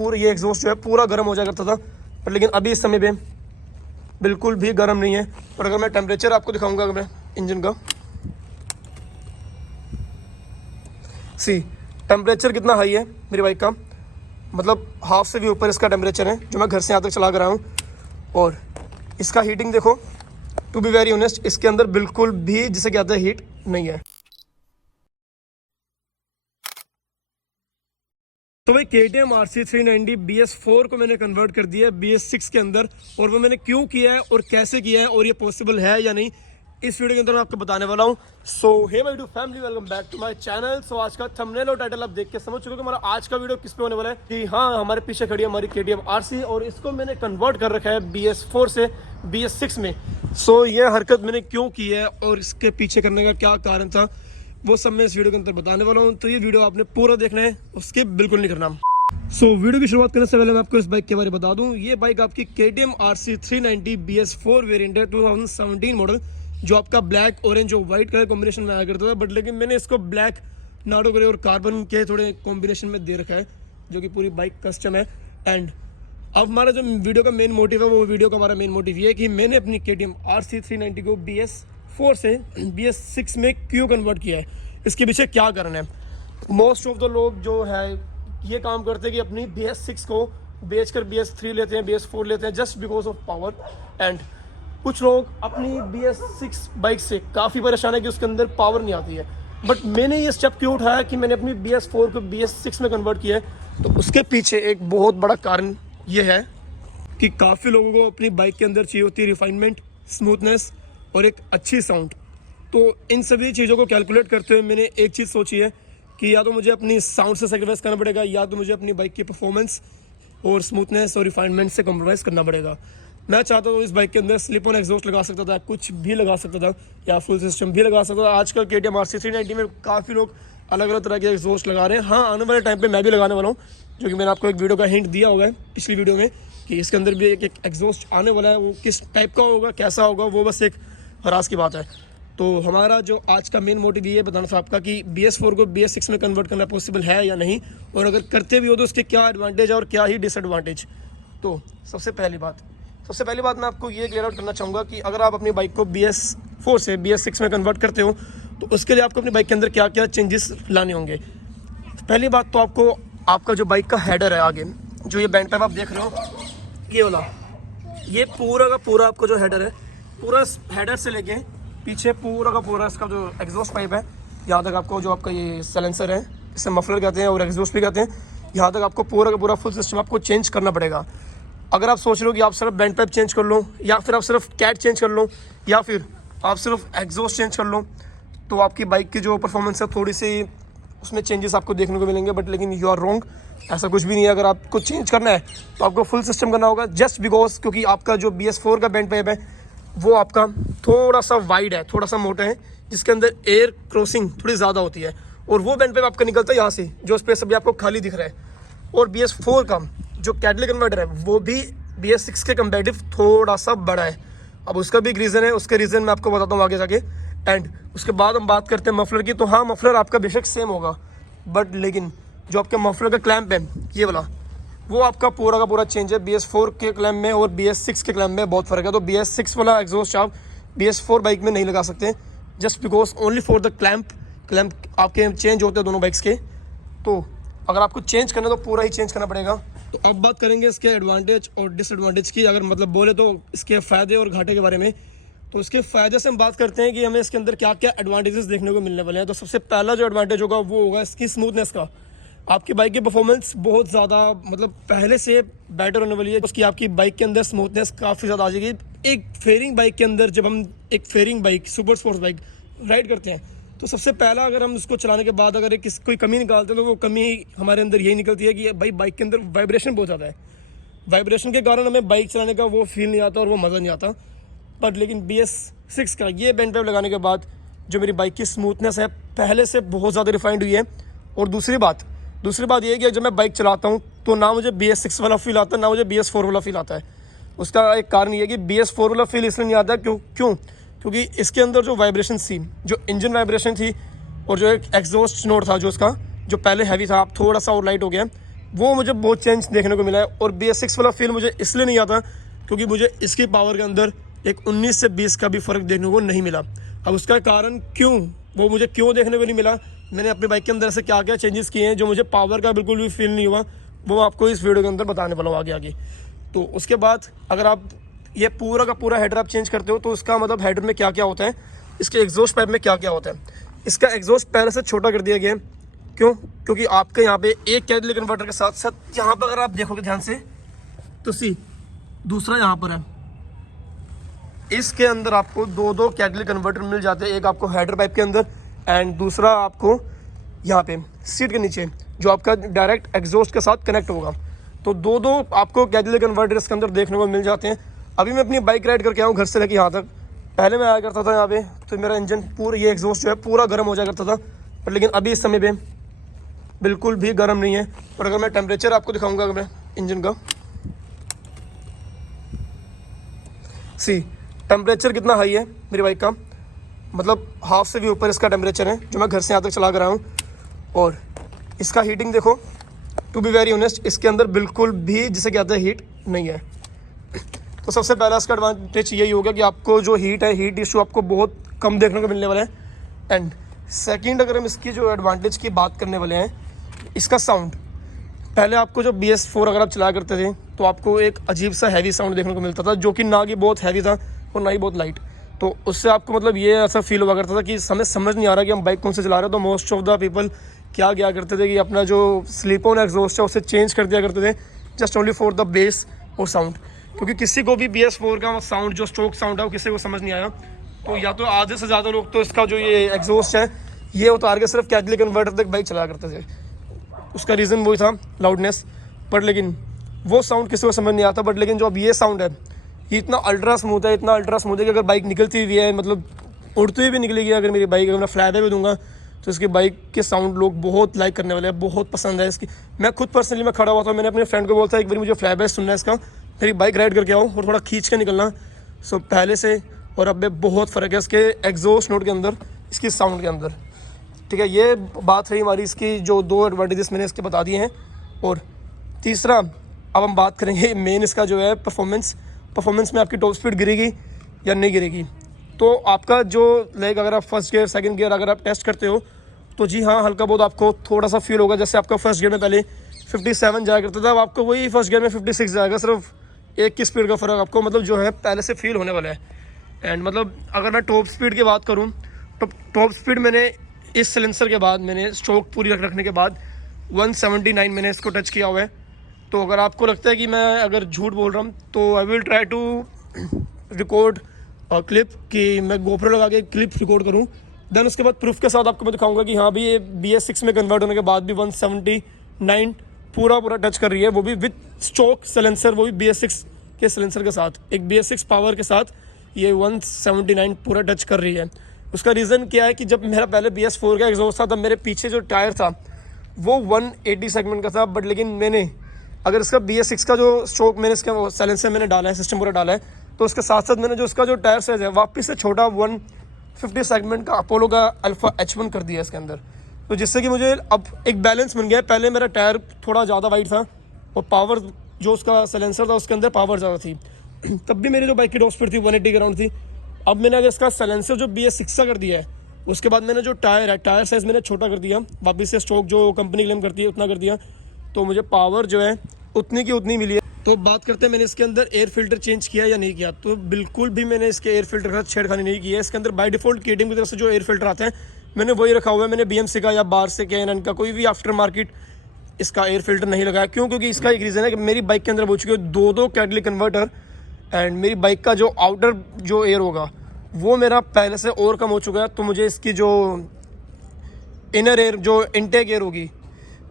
पूरा ये एग्जॉस्ट जो है पूरा गर्म हो जाया करता था, पर लेकिन अभी इस समय पे बिल्कुल भी गर्म नहीं है। और अगर मैं टेम्परेचर आपको दिखाऊंगा अगर मैं इंजन का, टेम्परेचर कितना हाई है मेरी बाइक का, मतलब हाफ से भी ऊपर इसका टेम्परेचर है जो मैं घर से यहाँ तक चला कर रहा हूँ। और इसका हीटिंग देखो, टू बी वेरी ऑनेस्ट इसके अंदर बिल्कुल भी जिसे कहते हैं हीट नहीं है। तो भाई KTM RC 390 BS4 को मैंने कन्वर्ट कर दिया है BS6 के अंदर, और वो मैंने क्यों किया है और कैसे किया है और ये पॉसिबल है या नहीं, इस वीडियो के अंदर मैं आपको बताने वाला हूँ। So hey my YouTube family, welcome back to my channel. So आज का थंबनेल और टाइटल आप देख के समझ चुके हो कि हमारा आज का वीडियो किस पे होने वाला है। कि हाँ, हमारे पीछे खड़ी है हमारी KTM RC और इसको मैंने कन्वर्ट कर रखा है BS4 से BS6 में। सो ये हरकत मैंने क्यों की है और इसके पीछे करने का क्या कारण था, वो सब मैं इस वीडियो के अंदर बताने वाला हूँ। तो ये वीडियो आपने पूरा देखना है, उसके बिल्कुल नहीं करना। वीडियो की शुरुआत करने से पहले मैं आपको इस बाइक के बारे में बता दूं, ये बाइक आपकी KTM RC 390 BS4 वेरिएंट है 2017 मॉडल, जो आपका ब्लैक ऑरेंज और वाइट कलर कॉम्बिनेशन में आया करता था। बट लेकिन मैंने इसको ब्लैक, नाडो ग्रे और कार्बन के थोड़े कॉम्बिनेशन में दे रखा है, जो कि पूरी बाइक कस्टम है। एंड अब हमारा जो वीडियो का मेन मोटिव है, वो वीडियो का हमारा मेन मोटिव ये है कि मैंने अपनी KTM RC 390 को BS4 से BS6 में क्यों कन्वर्ट किया है, इसके पीछे क्या कारण है। मोस्ट ऑफ द लोग जो है ये काम करते हैं कि अपनी BS6 को बेचकर BS3 लेते हैं, BS4 लेते हैं just because of power. And कुछ लोग अपनी BS6 बाइक से काफ़ी परेशान है कि उसके अंदर पावर नहीं आती है। बट मैंने ये स्टेप क्यों उठाया कि मैंने अपनी BS4 को BS6 में कन्वर्ट किया है, तो उसके पीछे एक बहुत बड़ा कारण ये है कि काफ़ी लोगों को अपनी बाइक के अंदर चाहिए होती है रिफाइनमेंट, स्मूथनेस और एक अच्छी साउंड। तो इन सभी चीज़ों को कैलकुलेट करते हुए मैंने एक चीज़ सोची है कि या तो मुझे अपनी साउंड से सेक्रीफाइस करना पड़ेगा, या तो मुझे अपनी बाइक की परफॉर्मेंस और स्मूथनेस और रिफाइनमेंट से कॉम्प्रोमाइज़ करना पड़ेगा। मैं चाहता हूँ इस बाइक के अंदर स्लिप ऑन एग्जॉस्ट लगा सकता था, कुछ भी लगा सकता था, या फुल सिस्टम भी लगा सकता था। आजकल KTM RC 390 में काफ़ी लोग अलग अलग तरह के एग्जॉस्ट लगा रहे हैं। हाँ, आने वाले टाइम पर मैं भी लगाने वाला हूँ, जो कि मैंने आपको एक वीडियो का हिंट दिया हुआ है पिछली वीडियो में कि इसके अंदर भी एक एग्जॉस्ट आने वाला है। वो किस टाइप का होगा, कैसा होगा, वो बस एक राज की बात है। तो हमारा जो आज का मेन मोटिव ये बताना था आपका कि BS4 को BS6 में कन्वर्ट करना पॉसिबल है या नहीं, और अगर करते भी हो तो उसके क्या एडवांटेज है और क्या ही डिसएडवांटेज। तो सबसे पहली बात मैं आपको ये क्लियर आउट करना चाहूँगा कि अगर आप अपनी बाइक को BS4 से BS6 में कन्वर्ट करते हो तो उसके लिए आपको अपनी बाइक के अंदर क्या क्या चेंजेस लाने होंगे। पहली बात तो आपको आपका जो बाइक का हेडर है आगे, जो ये बैंड पाइप आप देख रहे हो, ये वाला, ये पूरा का पूरा आपको जो हेडर है, पूरा हेडर से लेके पीछे पूरा का पूरा इसका जो एग्जॉस्ट पाइप है, यहाँ तक आपको जो आपका ये साइलेंसर है, इसे मफलर कहते हैं और एग्जॉस्ट भी कहते हैं, यहाँ तक आपको पूरा का पूरा फुल सिस्टम आपको चेंज करना पड़ेगा। अगर आप सोच रहे हो कि आप सिर्फ बैंड पाइप चेंज कर लो, या फिर आप सिर्फ कैट चेंज कर लो, या फिर आप सिर्फ एग्जॉस्ट चेंज कर लो, तो आपकी बाइक की जो परफॉर्मेंस है थोड़ी सी उसमें चेंजेस आपको देखने को मिलेंगे। बट लेकिन यू आर रॉन्ग, ऐसा कुछ भी नहीं है। अगर आपको चेंज करना है तो आपको फुल सिस्टम करना होगा, जस्ट बिकॉज क्योंकि आपका जो BS4 का बैंड पाइप है वो आपका थोड़ा सा वाइड है, थोड़ा सा मोटा है, जिसके अंदर एयर क्रॉसिंग थोड़ी ज़्यादा होती है, और वो बैंड पाइप आपका निकलता है यहाँ से, जो स्पेस अभी आपको खाली दिख रहा है। और BS4 का जो कैटलिक कन्वर्टर है वो भी BS6 के कंपेरेटिव थोड़ा सा बड़ा है। अब उसका भी एक रीज़न है, उसके रीज़न मैं आपको बताता हूँ आगे जाके। एंड उसके बाद हम बात करते हैं मफलर की। तो हाँ, मफलर आपका बेशक सेम होगा, बट लेकिन जो आपका मफलर का क्लैंप है ये वाला, वो आपका पूरा का पूरा चेंज है। BS4 के क्लैंप में और BS6 के क्लैंप में बहुत फ़र्क है। तो BS6 वाला एग्जॉस्ट आप BS4 बाइक में नहीं लगा सकते, just because only for the clamp आपके चेंज होते हैं दोनों बाइक्स के। तो अगर आपको चेंज करना है तो पूरा ही चेंज करना पड़ेगा। तो अब बात करेंगे इसके एडवांटेज और डिसएडवांटेज की। अगर मतलब बोले तो इसके फ़ायदे और घाटे के बारे में, तो इसके फ़ायदे से हम बात करते हैं कि हमें इसके अंदर क्या क्या एडवांटेजेस देखने को मिलने वाले हैं। तो सबसे पहला जो एडवांटेज होगा वो होगा इसकी स्मूथनेस का। आपकी बाइक की परफॉर्मेंस बहुत ज़्यादा मतलब पहले से बेटर होने वाली है, उसकी आपकी बाइक के अंदर स्मूथनेस काफ़ी ज़्यादा आ जाएगी। एक फेयरिंग बाइक के अंदर जब हम एक fairing bike, super sports bike ride करते हैं, तो सबसे पहला अगर हम उसको चलाने के बाद अगर कोई कमी निकालते हैं तो वो कमी हमारे अंदर यही निकलती है कि भाई बाइक के अंदर वाइब्रेशन बहुत ज़्यादा है। वाइब्रेशन के कारण हमें बाइक चलाने का वो फील नहीं आता और वो मज़ा नहीं आता। बट लेकिन BS6 का ये बैंड पाइप लगाने के बाद जो मेरी बाइक की स्मूथनेस है पहले से बहुत ज़्यादा रिफाइंड हुई है। और दूसरी बात ये है कि जब मैं बाइक चलाता हूँ तो ना मुझे BS6 वाला फील आता है, ना मुझे BS4 वाला फील आता है। उसका एक कारण ये है कि BS4 वाला फील इसलिए नहीं आता क्योंकि इसके अंदर जो वाइब्रेशन थी, जो इंजन वाइब्रेशन थी, और जो एक एग्जॉस्ट नोट था जो उसका जो पहले हैवी था, अब थोड़ा सा और लाइट हो गया, वो मुझे बहुत चेंज देखने को मिला है। और BS6 वाला फील मुझे इसलिए नहीं आता क्योंकि मुझे इसकी पावर के अंदर एक 19 से 20 का भी फ़र्क देखने को नहीं मिला। अब उसका कारण क्यों, वो मुझे क्यों देखने को नहीं मिला, मैंने अपनी बाइक के अंदर ऐसे क्या क्या चेंजेस किए हैं जो मुझे पावर का बिल्कुल भी फील नहीं हुआ, वो मैं आपको इस वीडियो के अंदर बताने वाला हूँ आगे आगे। तो उसके बाद अगर आप ये पूरा का पूरा हेडर आप चेंज करते हो तो उसका मतलब हेडर में क्या क्या होता है, इसके एग्जॉस्ट पाइप में क्या क्या होता है। इसका एग्जॉस्ट पहले से छोटा कर दिया गया है। क्यों? क्योंकि आपके यहाँ पे एक कैटेलिटिक कन्वर्टर के साथ साथ यहाँ पर अगर आप देखोगे ध्यान से तो दूसरा यहाँ पर है, इसके अंदर आपको दो कैटेलिटिक कन्वर्टर मिल जाते हैं। एक आपको हेडर पाइप के अंदर एंड दूसरा आपको यहाँ पे सीट के नीचे जो आपका डायरेक्ट एग्जॉस्ट के साथ कनेक्ट होगा। तो दो आपको कैटेलिटिक कन्वर्टर इसके अंदर देखने को मिल जाते हैं। अभी मैं अपनी बाइक राइड करके आऊँ घर से लेके यहाँ तक, पहले मैं आया करता था यहाँ पे तो मेरा इंजन पूरा ये एग्जॉस्ट जो है पूरा गर्म हो जाया करता था, पर लेकिन अभी इस समय पे बिल्कुल भी गर्म नहीं है। और अगर मैं टेम्परेचर आपको दिखाऊंगा अगर मैं इंजन का, टेम्परेचर कितना हाई है मेरी बाइक का, मतलब हाफ से भी ऊपर इसका टेम्परेचर है जो मैं घर से यहाँ तक चला कर आया हूँ। और इसका हीटिंग देखो, टू बी वेरी ऑनेस्ट इसके अंदर बिल्कुल भी जिसे कहते हैं हीट नहीं है। तो सबसे पहला इसका एडवांटेज यही होगा कि आपको जो हीट है, हीट इशू आपको बहुत कम देखने को मिलने वाला है। एंड सेकंड अगर हम इसकी जो एडवांटेज की बात करने वाले हैं, इसका साउंड, पहले आपको जो BS4 अगर आप चलाया करते थे तो आपको एक अजीब सा हैवी साउंड देखने को मिलता था जो कि ना कि बहुत हैवी था और ना ही बहुत लाइट। तो उससे आपको मतलब ये ऐसा फील हुआ करता था कि हमें समझ नहीं आ रहा कि हम बाइक कौन से चला रहे हैं। तो मोस्ट ऑफ द पीपल क्या करते थे कि अपना जो स्लीप ऑन एग्जॉस्ट है उसे चेंज कर दिया करते थे just only for the base और साउंड, क्योंकि किसी को भी BS4 का साउंड जो स्ट्रोक साउंड है वो किसी को समझ नहीं आया। तो या तो आधे से ज़्यादा लोग तो इसका जो ये एग्जॉस्ट है ये उतार के सिर्फ कैटेलिटिक कन्वर्टर तक बाइक चलाया करते थे। उसका रीज़न वही था लाउडनेस, बट लेकिन वो साउंड किसी को समझ नहीं आता। बट लेकिन जो अब ये साउंड है ये इतना अल्ट्रा स्मूथ है, इतना अल्ट्रा स्मूथ है कि अगर बाइक निकलती हुई है, मतलब उड़ती हुई भी निकलेगी अगर मेरी बाइक, अगर मैं फ्लैट भी दूंगा तो इसकी बाइक के साउंड लोग बहुत लाइक करने वाले हैं, बहुत पसंद है इसकी। मैं खुद पर्सनली मैं खड़ा हुआ था, मैंने अपने फ्रेंड को बोलता एक बार मुझे फ्लैट सुनना है इसका, मेरी बाइक राइड करके आओ और थोड़ा खींच के निकलना। सो पहले से और अब में बहुत फ़र्क है इसके एग्जॉस्ट नोट के अंदर, इसकी साउंड के अंदर। ठीक है, ये बात रही हमारी इसकी जो 2 एडवांटेजेस मैंने इसके बता दिए हैं। और तीसरा अब हम बात करेंगे मेन इसका जो है परफॉर्मेंस में आपकी टॉप स्पीड गिरेगी या नहीं गिरेगी। तो आपका जो लाइक अगर आप फर्स्ट गियर सेकंड गियर अगर आप टेस्ट करते हो तो जी हाँ हल्का बहुत आपको थोड़ा सा फील होगा। जैसे आपका फर्स्ट गियर में पहले 57 जाया करता था, अब आपको वही फर्स्ट गियर में 56 जाएगा, सिर्फ 1 की स्पीड का फ़र्क आपको मतलब जो है पहले से फील होने वाला है। एंड मतलब अगर मैं टॉप स्पीड की बात करूँ तो टॉप स्पीड मैंने इस सिलेंसर के बाद मैंने स्ट्रोक पूरी रखने के बाद 179 मैंने इसको टच किया हुआ है। तो अगर आपको लगता है कि मैं अगर झूठ बोल रहा हूँ तो I will try to record clip कि मैं GoPro लगा के क्लिप रिकॉर्ड करूँ, देन उसके बाद प्रूफ के साथ आपको मैं दिखाऊंगा कि हाँ भी ये BS6 में कन्वर्ट होने के बाद भी 179 पूरा टच कर रही है, वो भी विद स्टॉक सिलेंसर, वो भी BS6 के सिलेंसर के साथ, एक BS6 पावर के साथ ये 179 पूरा टच कर रही है। उसका रीज़न क्या है कि जब मेरा पहले BS4 का एग्जॉस्ट था तब मेरे पीछे जो टायर था वो 180 सेगमेंट का था, बट लेकिन मैंने अगर इसका BS6 का जो स्ट्रोक मैंने इसका साइलेंसर मैंने डाला है, सिस्टम पूरा डाला है, तो उसके साथ साथ मैंने जो इसका जो टायर साइज़ है वापस से छोटा 150 सेगमेंट का अपोलो का अल्फा H1 कर दिया इसके अंदर। तो जिससे कि मुझे अब एक बैलेंस बन गया। पहले मेरा टायर थोड़ा ज़्यादा वाइड था और पावर जो उसका साइलेंसर था उसके अंदर पावर ज़्यादा थी, तब भी मेरी जो बाइक की टॉप स्पीड थी 180 के अराउंड थी। अब मैंने अगर इसका साइलेंसर जो BS6 का कर दिया है, उसके बाद मैंने जो टायर है टायर साइज़ मैंने छोटा कर दिया, वापस से स्ट्रोक जो कंपनी क्लेम करती है उतना कर दिया, तो मुझे पावर जो है उतनी की उतनी मिली है। तो बात करते हैं मैंने इसके अंदर एयर फिल्टर चेंज किया या नहीं किया, तो बिल्कुल भी मैंने इसके एयर फिल्टर का छेड़खानी नहीं की है। इसके अंदर बाय डिफ़ॉल्ट KTM की तरफ से जो एयर फिल्टर आते हैं मैंने वही रखा हुआ है। मैंने BMC का या बार से K&N का कोई भी आफ्टर मार्केट इसका एयर फिल्टर नहीं लगाया। क्यों? क्योंकि इसका एक रीज़न है कि मेरी बाइक के अंदर हो चुके 2 कैटेलिटिक कन्वर्टर एंड मेरी बाइक का जो आउटर जो एयर होगा वो मेरा पहले से और कम हो चुका है। तो मुझे इसकी जो इनर एयर जो इनटेक एयर होगी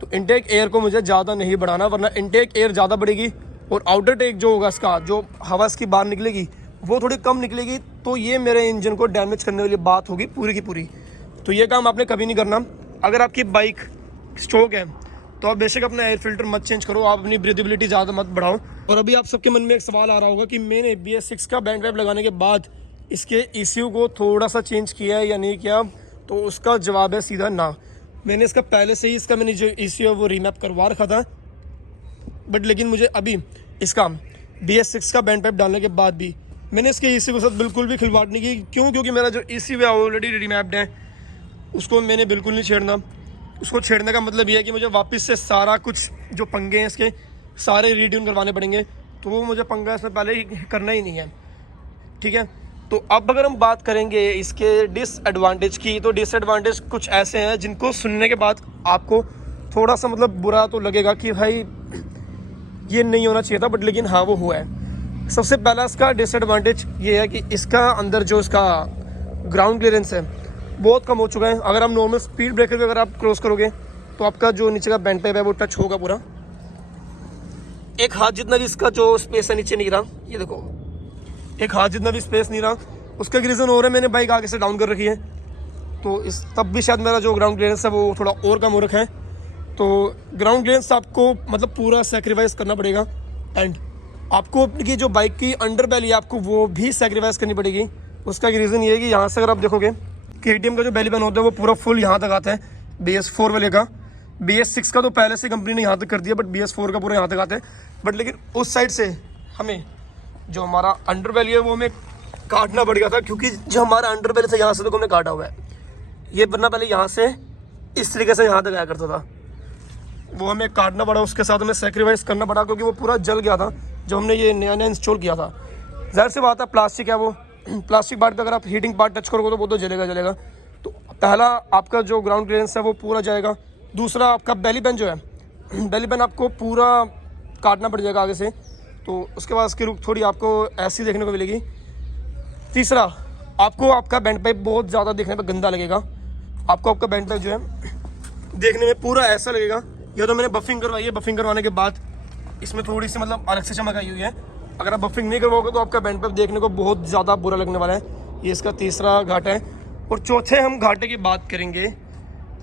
तो इनटेक एयर को मुझे ज़्यादा नहीं बढ़ाना, वरना इनटेक एयर ज़्यादा बढ़ेगी और आउटर टेक जो होगा इसका जो हवा इसकी बाहर निकलेगी वो थोड़ी कम निकलेगी, तो ये मेरे इंजन को डैमेज करने वाली बात होगी पूरी की पूरी। तो ये काम आपने कभी नहीं करना। अगर आपकी बाइक स्ट्रोक है तो आप बेशक अपना एयर फिल्टर मत चेंज करो, आप अपनी ब्रीदेबिलिटी ज़्यादा मत बढ़ाओ। और अभी आप सबके मन में एक सवाल आ रहा होगा कि मैंने BS6 का बैंड वेब लगाने के बाद इसके ECU को थोड़ा सा चेंज किया है या नहीं किया, तो उसका जवाब है सीधा ना। मैंने इसका पहले से ही इसका मैंने जो ECU है वो रीमैप करवा रखा था बट लेकिन मुझे अभी इसका BS6 का बैंड पाइप डालने के बाद भी मैंने इसके ECU के साथ बिल्कुल भी खिलवाड़ नहीं की। क्यों? क्योंकि मेरा जो ECU है ऑलरेडी रिमैप्ड है, उसको मैंने बिल्कुल नहीं छेड़ना। उसको छेड़ने का मतलब ये है कि मुझे वापस से सारा कुछ जो पंगे हैं इसके सारे रीट्यून करवाने पड़ेंगे, तो वो मुझे पंगा इसमें पहले ही करना ही नहीं है, ठीक है। तो अब अगर हम बात करेंगे इसके डिसएडवांटेज की, तो डिसएडवांटेज कुछ ऐसे हैं जिनको सुनने के बाद आपको थोड़ा सा मतलब बुरा तो लगेगा कि भाई ये नहीं होना चाहिए था, बट लेकिन हाँ वो हुआ है। सबसे पहला इसका डिसएडवांटेज ये है कि इसका अंदर जो इसका ग्राउंड क्लियरेंस है बहुत कम हो चुका है। अगर आप नॉर्मल स्पीड ब्रेकर भी अगर आप क्रॉस करोगे तो आपका जो नीचे का बैंड पाइप है वो टच होगा पूरा। एक हाथ जितना भी इसका जो स्पेस है नीचे नहीं रहा, ये देखो एक हाथ जितना भी स्पेस नहीं रहा। उसका रीज़न और है मैंने बाइक आगे से डाउन कर रखी है, तो इस तब भी शायद मेरा जो ग्राउंड क्लियरेंस है वो थोड़ा और कम हो रखा है। तो ग्राउंड क्लियरेंस आपको मतलब पूरा सेक्रीफाइस करना पड़ेगा, एंड आपको अपनी जो बाइक की अंडर बेली है आपको वो भी सेक्रीफाइस करनी पड़ेगी। उसका रीज़न ये है कि यहाँ से अगर आप देखोगे KTM का जो बेली बैन होता है वो पूरा फुल यहाँ तक आता है BS4 वाले का। BS6 का तो पहले से कंपनी ने यहाँ तक कर दिया, बट BS4 का पूरा यहाँ तक आता है। बट लेकिन उस साइड से हमें जो हमारा अंडर बेली है वो हमें काटना पड़ गया था, क्योंकि जो हमारा अंडर बेली था यहाँ से तो हमने काटा हुआ है ये, वरना पहले यहाँ से इस तरीके से यहाँ तक आया करता था, वो हमें काटना पड़ा। उसके साथ हमें सेक्रीफाइस करना पड़ा क्योंकि वो पूरा जल गया था जब हमने ये नया नया इंस्टॉल किया था। ज़ाहिर सी बात है प्लास्टिक है, वो प्लास्टिक पार्ट पे अगर आप हीटिंग पार्ट टच करोगे तो वो तो जलेगा। तो पहला आपका जो ग्राउंड क्लियरेंस है वो पूरा जाएगा। दूसरा आपका बेली पेन जो है, बेली पेन आपको पूरा काटना पड़ जाएगा आगे से, तो उसके बाद उसकी रुख थोड़ी आपको ऐसी देखने को मिलेगी। तीसरा आपको आपका बैंड पाइप बहुत ज़्यादा देखने पर गंदा लगेगा। आपको आपका बैंड पाइप जो है देखने में पूरा ऐसा लगेगा। यह तो मैंने बफिंग करवाई है, बफिंग करवाने के बाद इसमें थोड़ी सी मतलब अलग से चमक आई हुई है। अगर आप बफिंग नहीं करवाओगे तो आपका बैंड पाइप देखने को बहुत ज़्यादा बुरा लगने वाला है। ये इसका तीसरा घाटा है। और चौथे हम घाटे की बात करेंगे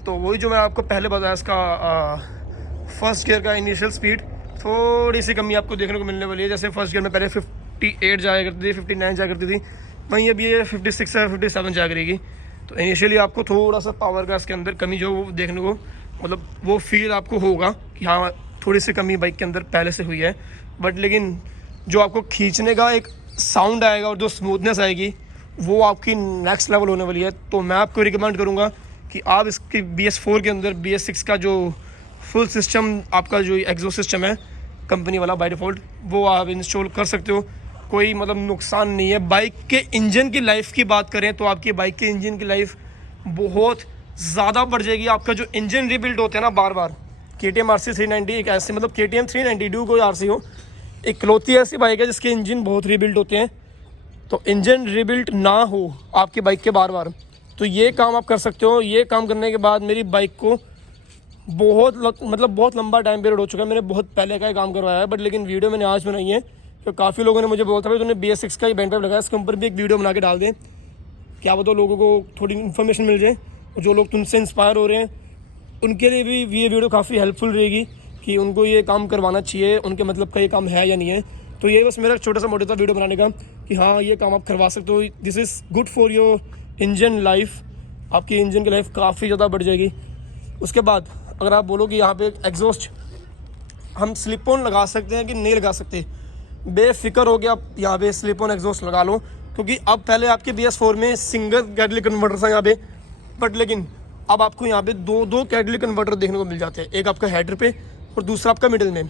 तो वही जो मैं आपको पहले बताया, इसका फर्स्ट गियर का इनिशियल स्पीड थोड़ी सी कमी आपको देखने को मिलने वाली है। जैसे फर्स्ट गियर में पहले 58 जाया करती थी, 59 जाया करती थी, वहीं अब ये 56 या 57 जाया करेगी। तो इनिशियली आपको थोड़ा सा पावर का इसके अंदर कमी जो देखने को मतलब वो फील आपको होगा कि हाँ थोड़ी सी कमी बाइक के अंदर पहले से हुई है। बट लेकिन जो आपको खींचने का एक साउंड आएगा और जो स्मूथनेस आएगी वो आपकी नेक्स्ट लेवल होने वाली है। तो मैं आपको रिकमेंड करूँगा कि आप इसकी BS4 के अंदर BS6 का जो फुल सिस्टम आपका जो एग्जॉस्ट सिस्टम है कंपनी वाला बाय डिफ़ॉल्ट वो आप इंस्टॉल कर सकते हो। कोई मतलब नुकसान नहीं है। बाइक के इंजन की लाइफ की बात करें तो आपकी बाइक के इंजन की लाइफ बहुत ज़्यादा बढ़ जाएगी। आपका जो इंजन रीबिल्ड होते हैं ना बार बार, KTM RC 390 एक ऐसे मतलब KTM 390 ड्यू कोई RC हो, एक इकलौती ऐसी बाइक है जिसके इंजन बहुत रीबिल्ड होते हैं। तो इंजन रीबिल्ड ना हो आपकी बाइक के बार बार, तो ये काम आप कर सकते हो। ये काम करने के बाद मेरी बाइक को बहुत लंबा टाइम पीरियड हो चुका है। मैंने बहुत पहले का ही काम करवाया है, बट लेकिन वीडियो मैंने आज बनाई है तो काफ़ी लोगों ने मुझे बोला था भाई तूने BS6 का ही बैंड पाइप लगाया, इसके ऊपर भी एक वीडियो बना के डाल दें, क्या बताओ लोगों को थोड़ी इन्फॉर्मेशन मिल जाए। जो लोग तुमसे इंस्पायर हो रहे हैं उनके लिए भी ये वीडियो काफ़ी हेल्पफुल रहेगी कि उनको ये काम करवाना चाहिए, उनके मतलब का ये काम है या नहीं है। तो ये बस मेरा छोटा सा मोटिव था वीडियो बनाने का कि हाँ ये काम आप करवा सकते हो। This is good for your engine life. आपकी इंजन की लाइफ काफ़ी ज़्यादा बढ़ जाएगी। उसके बाद अगर आप बोलो कि यहाँ पे एग्जॉस्ट हम स्लिप ऑन लगा सकते हैं कि नहीं लगा सकते, बेफिक्र हो गया आप यहाँ पे स्लिप ऑन एग्जॉस्ट लगा लो, क्योंकि अब पहले आपके BS4 में सिंगल कैटलिक कन्वर्टर था यहाँ पे, बट लेकिन अब आपको यहाँ पे दो कैटलिक कन्वर्टर देखने को मिल जाते हैं, एक आपका हेडर पे और दूसरा आपका मिडिल में।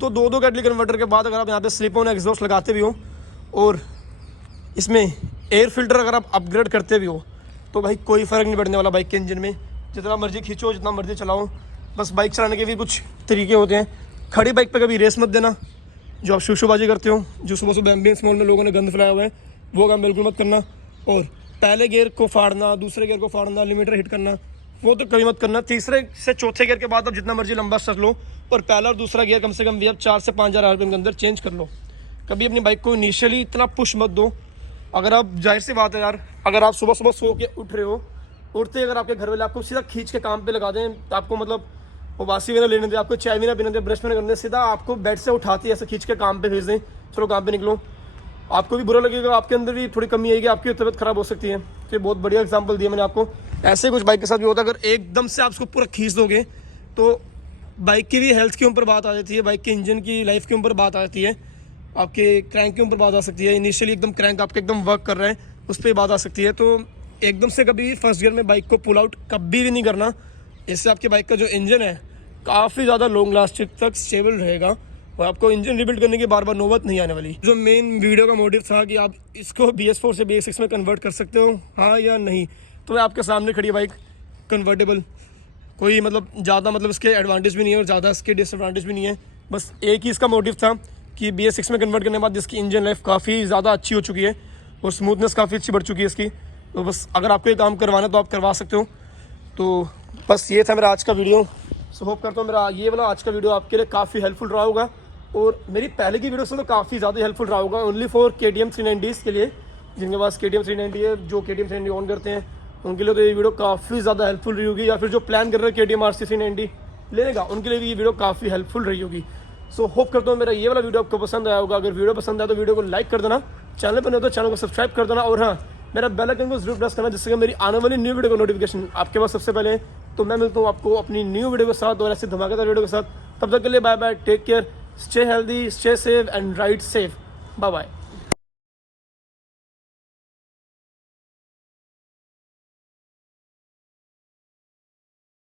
तो दो कैटलिक कन्वर्टर के बाद अगर आप यहाँ पे स्लिप ऑन एग्जॉस्ट लगाते भी हो और इसमें एयर फिल्टर अगर आप अपग्रेड करते भी हो तो भाई कोई फ़र्क नहीं पड़ने वाला बाइक के इंजन में। जितना मर्जी खींचो, जितना मर्जी चलाओ, बस बाइक चलाने के भी कुछ तरीके होते हैं। खड़ी बाइक पे कभी रेस मत देना। जो आप शूशुबाजी करते हो, जो सुबह सुबह एम्बियंस मॉल में लोगों ने गंद फैलाया हुआ है, वो काम बिल्कुल मत करना। और पहले गियर को फाड़ना, दूसरे गियर को फाड़ना, लिमिटर हिट करना, वो तो कभी मत करना। तीसरे से चौथे गियर के बाद आप जितना मर्जी लंबा चल लो और पहला और दूसरा गियर कम से कम भी आप 4 से 5 हज़ार RPM के अंदर चेंज कर लो। कभी अपनी बाइक को इनिशियली इतना पुश मत दो। अगर आप, जाहिर सी बात है यार, अगर आप सुबह सुबह सो के उठ रहे हो, उठते अगर आपके घर वाले आपको सीधा खींच के काम पे लगा दें, तो आपको मतलब वो बासी भी ना लेने दे, आपको चाय भी ना पीने दे, ब्रश भी ना करने, सीधा आपको बेड से उठाती ऐसे खींच के काम पे भेज दें, चलो काम पे निकलो, आपको भी बुरा लगेगा, आपके अंदर भी थोड़ी कमी आएगी, आपकी तबीयत खराब हो सकती है। तो ये बहुत बढ़िया एग्जांपल दिया मैंने आपको। ऐसे कुछ बाइक के साथ भी होता है, अगर एकदम से आप उसको पूरा खींच दोगे तो बाइक की भी हेल्थ के ऊपर बात आ जाती है, बाइक के इंजन की लाइफ के ऊपर बात आ जाती है, आपके क्रैंक के ऊपर बात आ सकती है। इनिशियली एकदम क्रैंक आपके एकदम वर्क कर रहे हैं, उस पर बात आ सकती है। तो एकदम से कभी फर्स्ट गियर में बाइक को पुल आउट कभी भी नहीं करना। इससे आपके बाइक का जो इंजन है काफ़ी ज़्यादा लॉन्ग लास्टिंग तक स्टेबल रहेगा और आपको इंजन रिबिल्ड करने की बार बार नौबत नहीं आने वाली। जो मेन वीडियो का मोटिव था कि आप इसको BS4 से BS6 में कन्वर्ट कर सकते हो, हाँ या नहीं, तो मैं आपके सामने खड़ी है बाइक कन्वर्टेबल। कोई मतलब ज़्यादा मतलब इसके एडवांटेज भी नहीं है और ज़्यादा इसके डिसएडवांटेज भी नहीं है। बस एक ही इसका मोटिव था कि BS6 में कन्वर्ट करने के बाद इसकी इंजन लाइफ काफ़ी ज़्यादा अच्छी हो चुकी है और स्मूथनेस काफ़ी अच्छी बढ़ चुकी है इसकी। तो बस अगर आपको ये काम करवाना है तो आप करवा सकते हो। तो बस ये था मेरा आज का वीडियो। सो होप करता हूँ मेरा ये वाला आज का वीडियो आपके लिए काफ़ी हेल्पफुल रहा होगा और मेरी पहले की वीडियो से तो काफ़ी ज़्यादा हेल्पफुल रहा होगा। ओनली फॉर KTM 390 के लिए, जिनके पास KTM 390 है, जो KTM 390 ऑन करते हैं, उनके लिए तो ये वीडियो काफ़ी ज़्यादा हेल्पफुल रही होगी। या फिर जो प्लान कर रहे हैं KTM RC 390 लेने का, उनके लिए भी ये वीडियो काफ़ी हेल्पफुल रही होगी। सो होप करता हूँ मेरा ये वाला वीडियो आपको पसंद आया होगा। अगर वीडियो पसंद आया तो वीडियो को लाइक कर देना, चैनल पर नहीं हो तो चैनल को सब्सक्राइब कर देना और हाँ, मेरा बेल आइकन को जरूर प्रेस करना जिससे कि मेरी आने वाली न्यू वीडियो का नोटिफिकेशन आपके पास सबसे पहले। तो मैं मिलता हूँ आपको अपनी न्यू वीडियो के साथ और ऐसे धमाकेदार वीडियो के साथ। तब तक के लिए bye bye, take care, stay healthy, stay safe and ride safe. Bye bye.